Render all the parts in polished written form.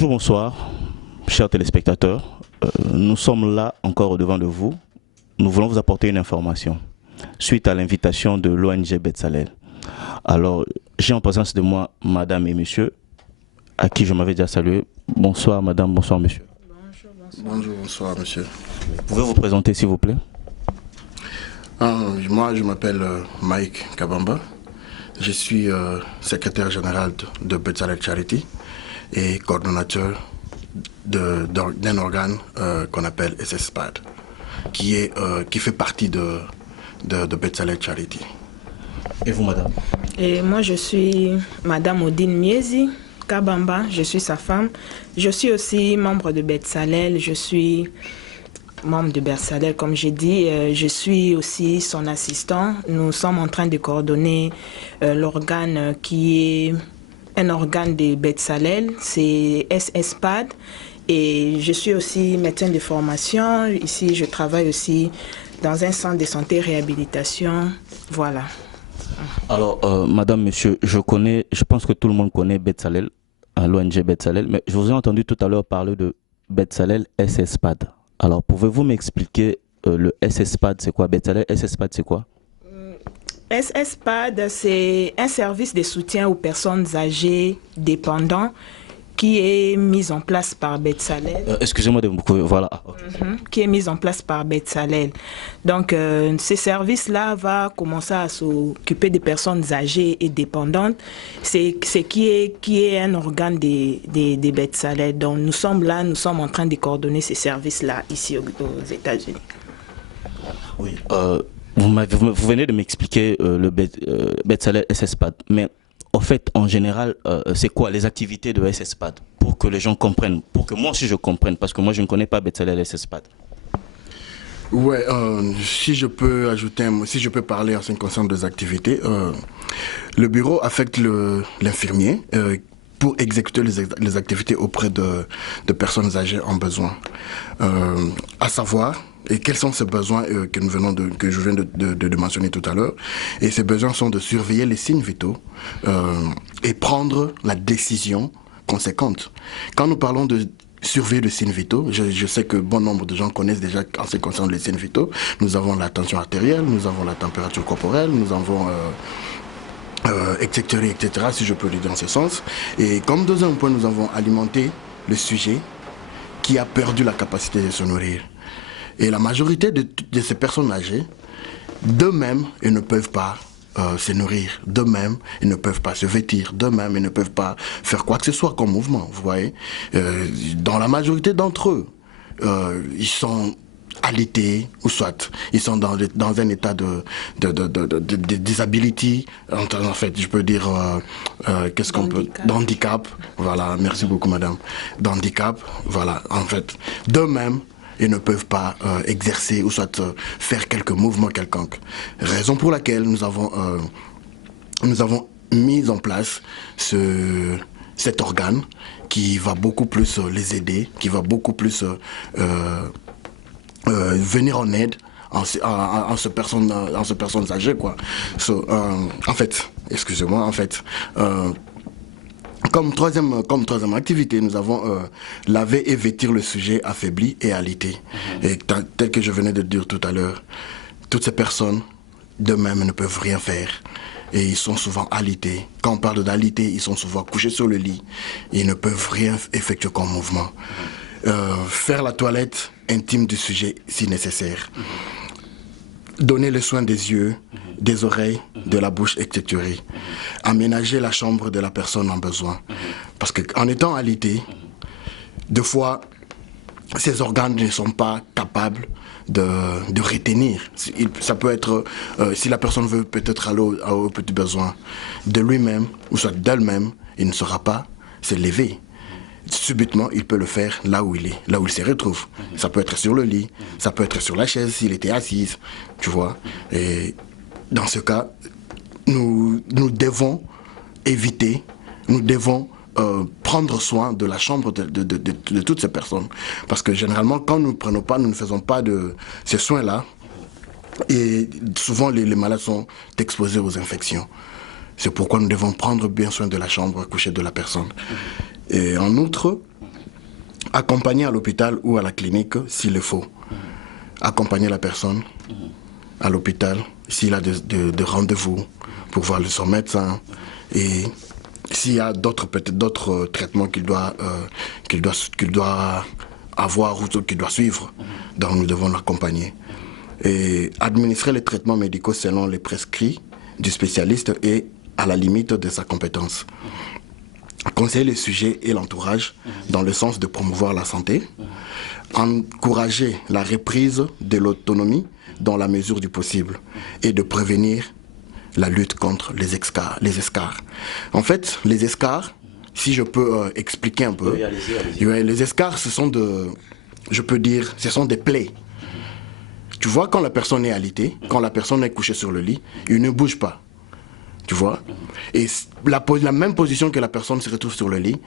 Bonjour, bonsoir, chers téléspectateurs. Nous sommes là encore au-devant de vous. Nous voulons vous apporter une information suite à l'invitation de l'ONG Betsalel. Alors, j'ai en présence de moi madame et monsieur, à qui je m'avais déjà salué. Bonsoir madame, bonsoir monsieur. Bonjour, bonsoir. Bonjour, bonsoir monsieur. Vous pouvez vous présenter s'il vous plaît? Moi, je m'appelle Mike Kabamba. Je suis secrétaire général de Betsalel Charity et coordonnateur d'un organe qu'on appelle SSPAD, qui fait partie de Betsalel Charity. Et vous madame? Et moi, je suis madame Odine Miezi Kabamba, je suis sa femme. Je suis aussi membre de Betsalel, je suis membre de Betsalel, comme j'ai dit. Je suis aussi son assistant. Nous sommes en train de coordonner l'organe qui est un organe de Betsalel, c'est SSPAD. Et je suis aussi médecin de formation. Ici, je travaille aussi dans un centre de santé et réhabilitation. Voilà. Alors, madame, monsieur, je pense que tout le monde connaît Betsalel, l'ONG Betsalel, mais je vous ai entendu tout à l'heure parler de Betsalel SSPAD. Alors, pouvez-vous m'expliquer le SSPAD, c'est quoi? Betsalel SSPAD, c'est quoi? SSPAD, c'est un service de soutien aux personnes âgées dépendantes qui est mis en place par Betsalel. Excusez-moi de vous couper, voilà. Qui est mise en place par Betsalel. Donc, ce service-là va commencer à s'occuper des personnes âgées et dépendantes. C'est qui est un organe des Betsalel. Donc, nous sommes là, nous sommes en train de coordonner ces services-là ici aux États-Unis. Oui. Vous venez de m'expliquer le Betsalel SSPAD, mais en fait, en général, c'est quoi les activités de SSPAD pour que les gens comprennent, pour que moi aussi je comprenne, parce que moi je ne connais pas Betsalel SSPAD. Ouais, si je peux ajouter, si je peux parler en ce qui concerne des activités, le bureau affecte l'infirmier pour exécuter les activités auprès de personnes âgées en besoin. À savoir, et quels sont ces besoins que je viens de mentionner tout à l'heure. Et ces besoins sont de surveiller les signes vitaux et prendre la décision conséquente. Quand nous parlons de surveiller les signes vitaux, je sais que bon nombre de gens connaissent déjà en ce qui concerne les signes vitaux. Nous avons la tension artérielle, nous avons la température corporelle, nous avons etc., etc., si je peux le dire dans ce sens. Et comme deuxième point, nous avons alimenté le sujet qui a perdu la capacité de se nourrir. Et la majorité de ces personnes âgées, d'eux-mêmes, ils ne peuvent pas se nourrir. D'eux-mêmes, ils ne peuvent pas se vêtir. D'eux-mêmes, ils ne peuvent pas faire quoi que ce soit comme mouvement, vous voyez. Dans la majorité d'entre eux, ils sont alités, ou soit ils sont dans un état de disability, en fait, je peux dire, qu'est-ce qu'on peut... D'handicap, voilà, merci beaucoup madame. D'handicap, voilà, en fait, d'eux-mêmes, ils ne peuvent pas exercer ou soit faire quelques mouvements quelconques. Raison pour laquelle nous avons mis en place cet organe qui va beaucoup plus les aider, qui va beaucoup plus venir en aide en ces personnes âgées, quoi. En fait, excusez-moi, en fait, comme troisième activité, nous avons laver et vêtir le sujet affaibli et alité. Et tel que je venais de dire tout à l'heure, toutes ces personnes, d'eux-mêmes, ne peuvent rien faire. Et ils sont souvent alités. Quand on parle d'alité, ils sont souvent couchés sur le lit. Ils ne peuvent rien effectuer comme mouvement. Faire la toilette intime du sujet si nécessaire. Donner le soin des yeux, des oreilles, de la bouche, etc. Aménager la chambre de la personne en besoin. Parce qu'en étant alité, deux fois, ces organes ne sont pas capables de retenir. Ça peut être, si la personne veut peut-être aller au petit besoin de lui-même, ou soit d'elle-même, il ne saura pas se lever. Subitement, il peut le faire là où il est, là où il se retrouve. Ça peut être sur le lit, ça peut être sur la chaise s'il était assise, tu vois. Et dans ce cas, nous devons éviter, nous devons prendre soin de la chambre de toutes ces personnes. Parce que généralement, quand nous ne faisons pas de ces soins-là, et souvent les malades sont exposés aux infections. C'est pourquoi nous devons prendre bien soin de la chambre à coucher de la personne. Et en outre, accompagner à l'hôpital ou à la clinique s'il le faut. Accompagner la personne à l'hôpital s'il a de rendez-vous pour voir son médecin. Et s'il y a peut-être d'autres traitements qu'il doit avoir ou qu'il doit suivre, donc nous devons l'accompagner. Et administrer les traitements médicaux selon les prescrits du spécialiste et à la limite de sa compétence. Conseiller le sujet et l'entourage dans le sens de promouvoir la santé. Encourager la reprise de l'autonomie dans la mesure du possible et de prévenir la lutte contre les escarres. En fait, les escarres, si je peux expliquer un peu, les escarres, ce sont ce sont des plaies. Tu vois, quand la personne est alitée, quand la personne est couchée sur le lit, il ne bouge pas. Tu vois? Et la même position que la personne se retrouve sur le lit,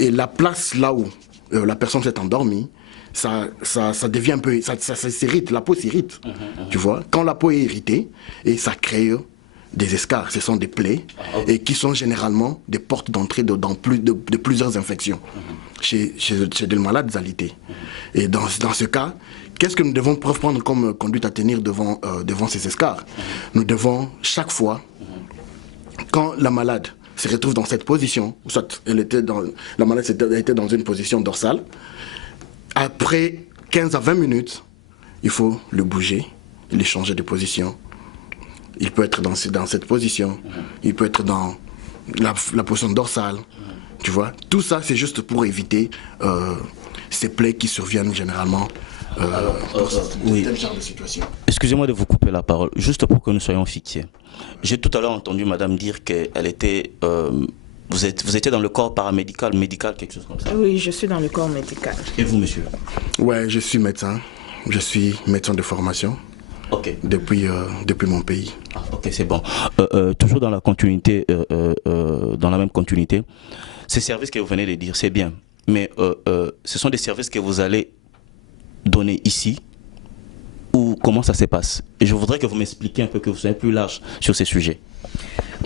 et la place là où la personne s'est endormie, ça devient un peu, ça s'irrite, la peau s'irrite. Tu vois? Quand la peau est irritée, et ça crée des escarres, ce sont des plaies, et qui sont généralement des portes d'entrée de plusieurs infections chez des malades alités. Et dans ce cas, qu'est-ce que nous devons prendre comme conduite à tenir devant ces escarres? Nous devons chaque fois, quand la malade se retrouve dans cette position, soit la malade était dans une position dorsale, après 15 à 20 minutes, il faut le bouger, le changer de position. Il peut être dans cette position, il peut être dans la position dorsale, tu vois. Tout ça, c'est juste pour éviter ces plaies qui surviennent généralement dans tel genre de situation. Excusez-moi de vous couper la parole, juste pour que nous soyons fixés. J'ai tout à l'heure entendu madame dire qu'elle était... vous étiez dans le corps paramédical, médical, quelque chose comme ça? Oui, je suis dans le corps médical. Et vous, monsieur? Ouais, je suis médecin. Je suis médecin de formation. Ok. Depuis mon pays. Ah, ok, c'est bon. Toujours dans la continuité, dans la même continuité, ces services que vous venez de dire, c'est bien. Mais ce sont des services que vous allez donner ici, ou comment ça se passe? Et je voudrais que vous m'expliquiez un peu, que vous soyez plus large sur ces sujets.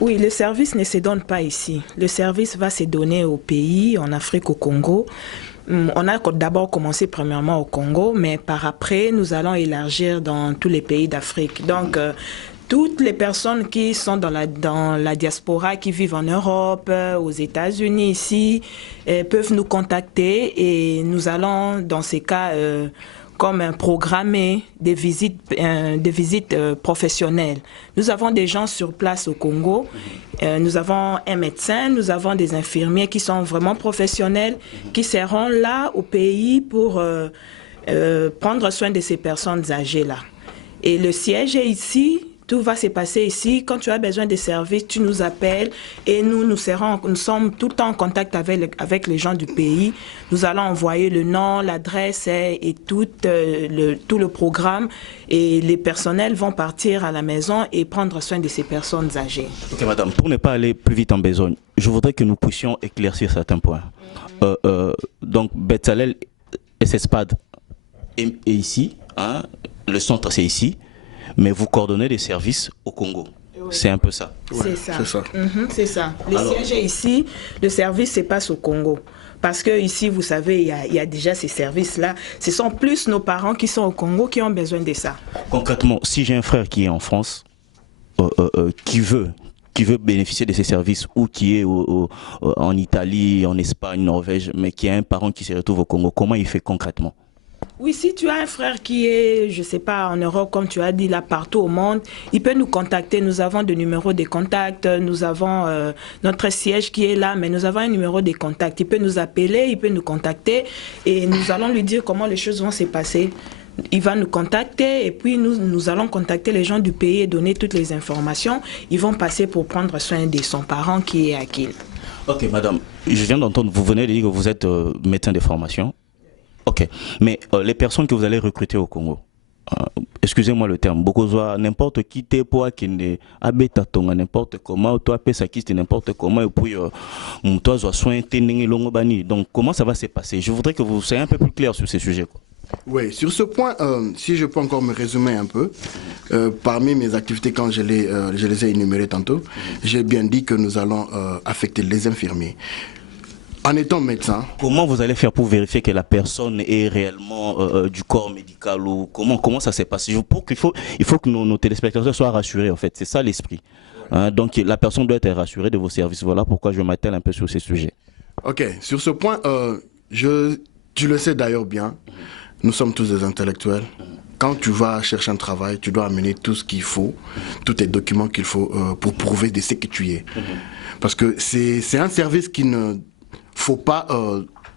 Oui, le service ne se donne pas ici. Le service va se donner au pays, en Afrique, au Congo. On a d'abord commencé premièrement au Congo, mais par après, nous allons élargir dans tous les pays d'Afrique. Donc, toutes les personnes qui sont dans la diaspora, qui vivent en Europe, aux États-Unis ici, peuvent nous contacter et nous allons, dans ces cas, comme programmer des visites professionnelles. Nous avons des gens sur place au Congo, nous avons un médecin, nous avons des infirmiers qui sont vraiment professionnels, qui seront là au pays pour prendre soin de ces personnes âgées-là. Et le siège est ici. Tout va se passer ici. Quand tu as besoin de services, tu nous appelles et nous sommes tout le temps en contact avec les gens du pays. Nous allons envoyer le nom, l'adresse et tout le programme. Et les personnels vont partir à la maison et prendre soin de ces personnes âgées. Ok, madame, pour ne pas aller plus vite en besogne, je voudrais que nous puissions éclaircir certains points. Donc, Betzalel et SESPAD est ici, hein, le centre c'est ici. Mais vous coordonnez des services au Congo. Oui. C'est un peu ça. Ouais, c'est ça. C'est ça. Le siège est ici, le service se passe au Congo. Parce que ici, vous savez, il y a déjà ces services-là. Ce sont plus nos parents qui sont au Congo qui ont besoin de ça. Concrètement, si j'ai un frère qui est en France, qui veut bénéficier de ces services, ou qui est en Italie, en Espagne, Norvège, mais qui a un parent qui se retrouve au Congo, comment il fait concrètement? Oui, si tu as un frère qui est, je ne sais pas, en Europe, comme tu as dit, là, partout au monde, il peut nous contacter. Nous avons des numéros de contact, nous avons notre siège qui est là, mais nous avons un numéro de contact. Il peut nous appeler, il peut nous contacter et nous allons lui dire comment les choses vont se passer. Il va nous contacter et puis nous allons contacter les gens du pays et donner toutes les informations. Ils vont passer pour prendre soin de son parent qui est à Kin. Ok, madame, je viens d'entendre, vous venez de dire que vous êtes médecin de formation. Ok, mais les personnes que vous allez recruter au Congo, excusez-moi le terme, Bokozwa, n'importe qui t'es pour qui n'est habité n'importe comment, toi pesa qui n'importe comment, et puis toi soit soin t'es longo bani. Donc comment ça va se passer? Je voudrais que vous soyez un peu plus clair sur ces sujets, quoi. Oui, sur ce point, si je peux encore me résumer un peu, parmi mes activités, quand je les ai énumérées tantôt, j'ai bien dit que nous allons affecter les infirmiers. En étant médecin. Comment vous allez faire pour vérifier que la personne est réellement du corps médical ou comment ça s'est passé? Il faut que nos téléspectateurs soient rassurés en fait, c'est ça l'esprit. Hein, donc la personne doit être rassurée de vos services. Voilà pourquoi je m'attelle un peu sur ces sujets. Ok, sur ce point, tu le sais d'ailleurs bien, nous sommes tous des intellectuels. Quand tu vas chercher un travail, tu dois amener tout ce qu'il faut, tous les documents qu'il faut pour prouver de ce que tu es. Parce que c'est un service qui ne faut pas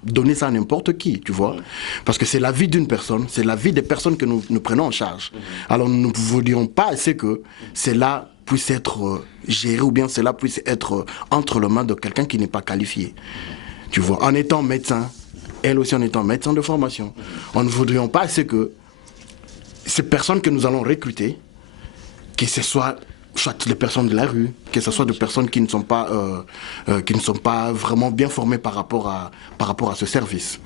donner ça à n'importe qui, tu vois. Parce que c'est la vie d'une personne, c'est la vie des personnes que nous prenons en charge. Alors nous ne voudrions pas assez que cela puisse être géré ou bien cela puisse être entre les mains de quelqu'un qui n'est pas qualifié. Tu vois, en étant médecin, elle aussi en étant médecin de formation, on ne voudrions pas assez que ces personnes que nous allons recruter, que ce soit les personnes de la rue, que ce soit des personnes qui ne sont pas vraiment bien formées par rapport à ce service.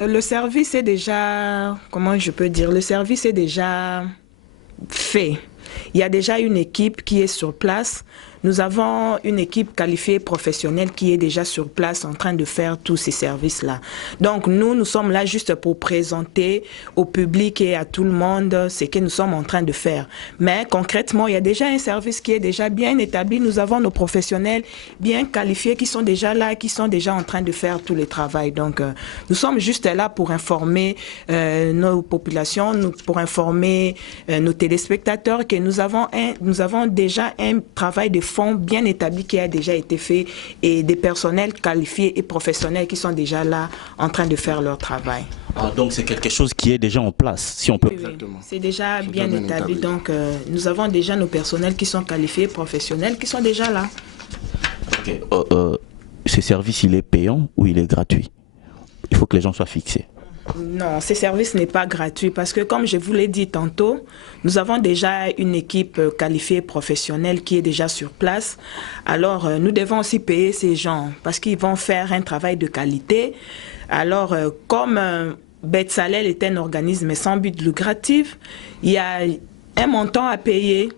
Le service est déjà, comment je peux dire, le service est déjà fait. Il y a déjà une équipe qui est sur place. Nous avons une équipe qualifiée professionnelle qui est déjà sur place en train de faire tous ces services-là. Donc nous sommes là juste pour présenter au public et à tout le monde ce que nous sommes en train de faire. Mais concrètement, il y a déjà un service qui est déjà bien établi. Nous avons nos professionnels bien qualifiés qui sont déjà là, qui sont déjà en train de faire tout le travail. Donc nous sommes juste là pour informer nos populations, pour informer nos téléspectateurs que nous avons déjà un travail de fond bien établi qui a déjà été fait et des personnels qualifiés et professionnels qui sont déjà là en train de faire leur travail. Ah, donc c'est quelque chose qui est déjà en place, si on peut. Oui, c'est déjà bien établi. Donc nous avons déjà nos personnels qui sont qualifiés, professionnels, qui sont déjà là. Ok. Ce service, il est payant ou il est gratuit? Il faut que les gens soient fixés. Non, ce service n'est pas gratuit parce que comme je vous l'ai dit tantôt, nous avons déjà une équipe qualifiée professionnelle qui est déjà sur place. Alors nous devons aussi payer ces gens parce qu'ils vont faire un travail de qualité. Alors comme Betsalel est un organisme sans but lucratif, il y a un montant à payer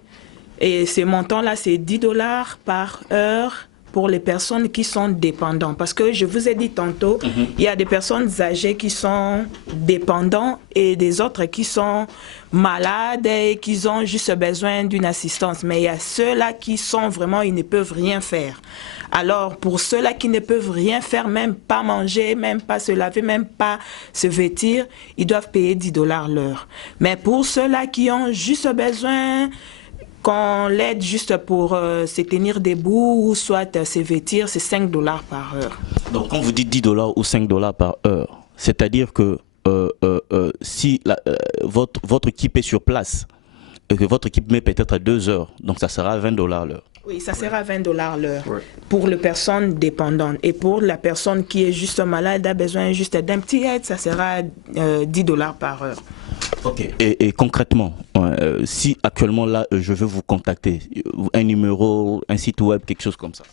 et ce montant-là c'est 10 $ par heure pour les personnes qui sont dépendantes. Parce que je vous ai dit tantôt, il y a des personnes âgées qui sont dépendantes et des autres qui sont malades et qui ont juste besoin d'une assistance. Mais il y a ceux-là qui sont vraiment, ils ne peuvent rien faire. Alors, pour ceux-là qui ne peuvent rien faire, même pas manger, même pas se laver, même pas se vêtir, ils doivent payer 10 $ l'heure. Mais pour ceux-là qui ont juste besoin qu'on l'aide juste pour se tenir debout ou soit se vêtir, c'est 5 $ par heure. Donc quand vous dites 10 $ ou 5 $ par heure, c'est-à-dire que si votre équipe est sur place et que votre équipe met peut-être à 2 heures, donc ça sera 20 $ l'heure. Oui, ça sera 20 $ l'heure pour la personne dépendante. Et pour la personne qui est juste malade, a besoin juste d'un petit aide, ça sera 10 $ par heure. Ok. Et concrètement, si actuellement là je veux vous contacter, un numéro, un site web, quelque chose comme ça.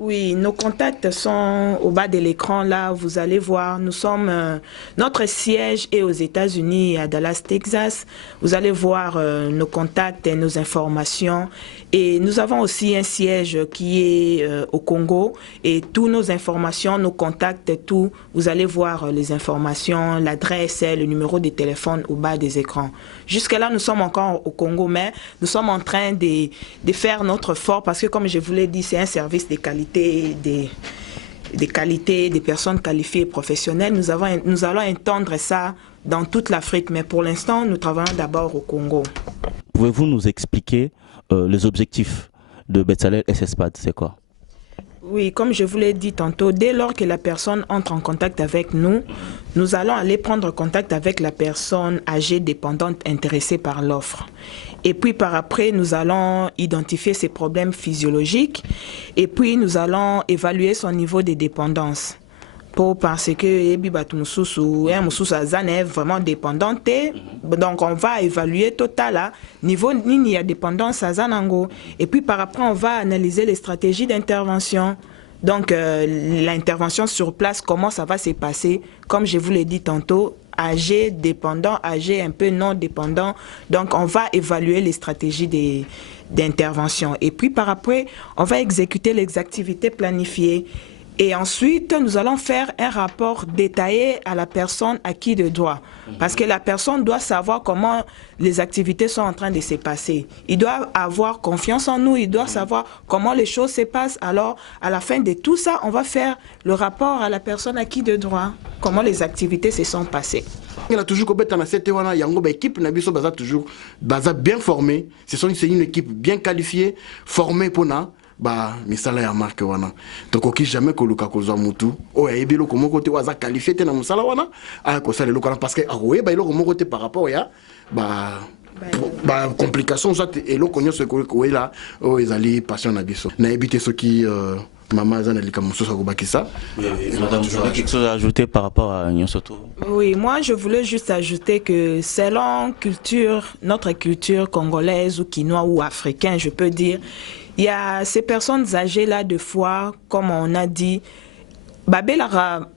Oui, nos contacts sont au bas de l'écran. Là, vous allez voir, notre siège est aux États-Unis, à Dallas, Texas. Vous allez voir nos contacts et nos informations. Et nous avons aussi un siège qui est au Congo. Et toutes nos informations, nos contacts, tout, vous allez voir les informations, l'adresse, le numéro de téléphone au bas des écrans. Jusque-là, nous sommes encore au Congo, mais nous sommes en train de faire notre fort parce que, comme je vous l'ai dit, c'est un service de qualité. Des qualités, des personnes qualifiées et professionnelles. Nous allons étendre ça dans toute l'Afrique, mais pour l'instant, nous travaillons d'abord au Congo. Pouvez-vous nous expliquer les objectifs de Betsalel SSPAD, c'est quoi? Oui, comme je vous l'ai dit tantôt, dès lors que la personne entre en contact avec nous, nous allons aller prendre contact avec la personne âgée dépendante intéressée par l'offre. Et puis par après, nous allons identifier ses problèmes physiologiques et puis nous allons évaluer son niveau de dépendance. Parce que est vraiment dépendante. Donc on va évaluer total niveau ni dépendance à Zanango. Et puis par après, on va analyser les stratégies d'intervention. Donc l'intervention sur place, comment ça va se passer? Comme je vous l'ai dit tantôt, âgé, dépendant, âgé, un peu non dépendant. Donc, on va évaluer les stratégies d'intervention. Et puis, par après, on va exécuter les activités planifiées. Et ensuite, nous allons faire un rapport détaillé à la personne acquis de droit. Parce que la personne doit savoir comment les activités sont en train de se passer. Il doit avoir confiance en nous, il doit savoir comment les choses se passent. Alors, à la fin de tout ça, on va faire le rapport à la personne acquis de droit, comment les activités se sont passées. Il a toujours équipe toujours bien formée. C'est une équipe bien qualifiée, formée pour na. Bah misala ya marque wana tokoki jamais koluka kozwa mutu o ya ebilo ko moko te waza qualifié te na musala wana a ko sala lokana parce que akoye ba iloko moko te par rapport ya ba complication soit eloko nyonso ko là o ezali passion na biso na ebité ce qui maman Zana Likamuso Bakissa. Madame, vous avez quelque chose à ajouter par rapport à Nyosoto? Oui, moi je voulais juste ajouter que selon notre culture congolaise ou quinois ou africaine, je peux dire, il y a ces personnes âgées là de foi, comme on a dit, Babelara,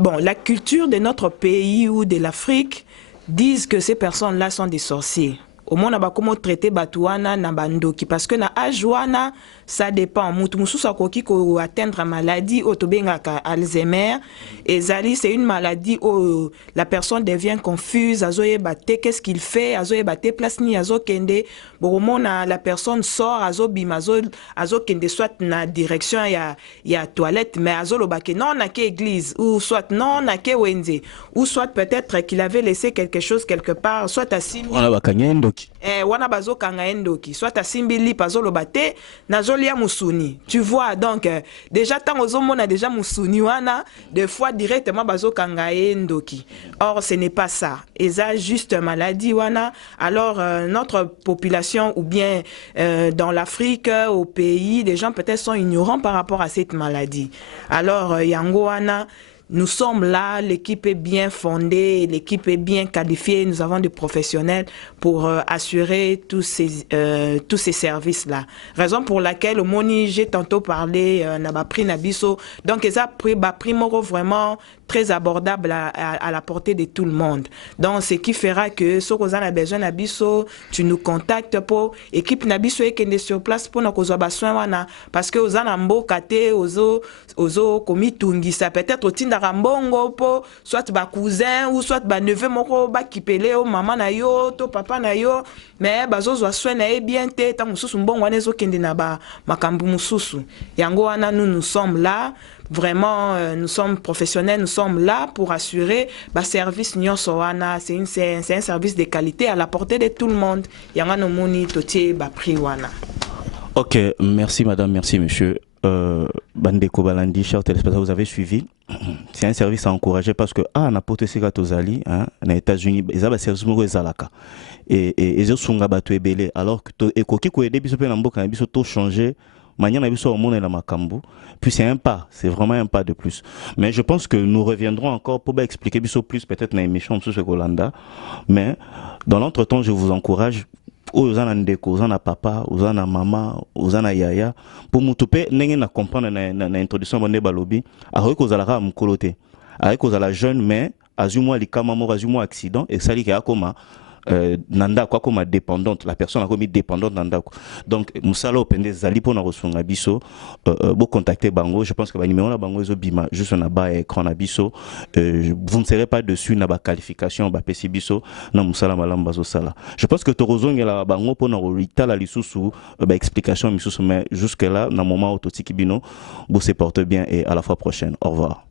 bon, la culture de notre pays ou de l'Afrique disent que ces personnes-là sont des sorciers. Au moins, on a comment traiter Batouana na bandoki parce que na ajuana ça dépend. Mutu mususu akoki ko atteindre maladie otobengaka Alzheimer et Zali c'est une maladie où la personne devient confuse, azoye baté qu'est-ce qu'il fait, azoye baté place ni azo kende. Bon mona la personne sort azo bima azo kende soit na direction ya toilette mais azo lobake non na ke église ou soit non na ke wenze ou soit peut-être qu'il avait laissé quelque chose quelque part soit assis on a bakanyendo wana bazo kanga endoki soit asimbi li pazo lobate nazolia musuni tu vois donc déjà tant aux hommes on a déjà musuni wana des fois directement bazo kanga endoki or ce n'est pas ça et ça juste maladie wana alors notre population ou bien dans l'Afrique au pays des gens peut-être sont ignorants par rapport à cette maladie alors yango wana nous sommes là, l'équipe est bien fondée, l'équipe est bien qualifiée, nous avons des professionnels pour assurer tous ces services-là. Raison pour laquelle au Moni, j'ai tantôt parlé, n'a pris Nabiso, donc ils ont pris vraiment très abordable à la portée de tout le monde. Donc ce qui fera que si vous avez besoin de Nabiso, tu nous contactes pour équipe Nabiso et qui est sur place pour nous besoin parce que vous avez un beau côté, ozo komitungi ça peut-être au Rambongo po soit ba cousin ou soit ba neveu moko ba kipele o maman na yo to papa na yo mais bazo zo soin na bien te ta mususu mbongo wana ezokende na ba makambu mususu yango wana nous sommes là vraiment nous sommes professionnels nous sommes là pour assurer ba service nyonso wana c'est un service de qualité à la portée de tout le monde yanga no moni totie ba prix wana. OK, merci madame, merci monsieur. Bandeko Balandi, chers téléspectateurs, vous avez suivi. C'est un service à encourager parce que na pote sika tozali na États-Unis ils ont service moko ezalaka et ils sunga bato ebele alors que ekoki ko aider biso pe na mboka na biso to changer manière na biso au monde na makambo puis c'est un pas, c'est vraiment un pas de plus. Mais je pense que nous reviendrons encore pour expliquer biso plus peut-être na émission sur ce Kolanda mais dans l'entretemps je vous encourage ozana ndeko ozana papa ozana mama ozana yaya pour mutupe ndenge na comprendre na introduction bonne balobi akoki kozalaka mukolo te akoki kozala jeune mais azumwa likama moko azumwa accident et sali ka koma nanda kwa koma dépendante la personne a commis dépendante nanda donc musala opende zali pona kosunga biso bo contacter bango je pense que ba numéro na bango ezo bima juste na ba écran na biso vous ne serez pas dessus na ba qualification ba pesi biso na musala malamba zo sala je pense que torozongela bango pona ko litala lisusu ba explication misusu mais jusque là na moment autotiki bino bo se porte bien et à la fois prochaine au revoir.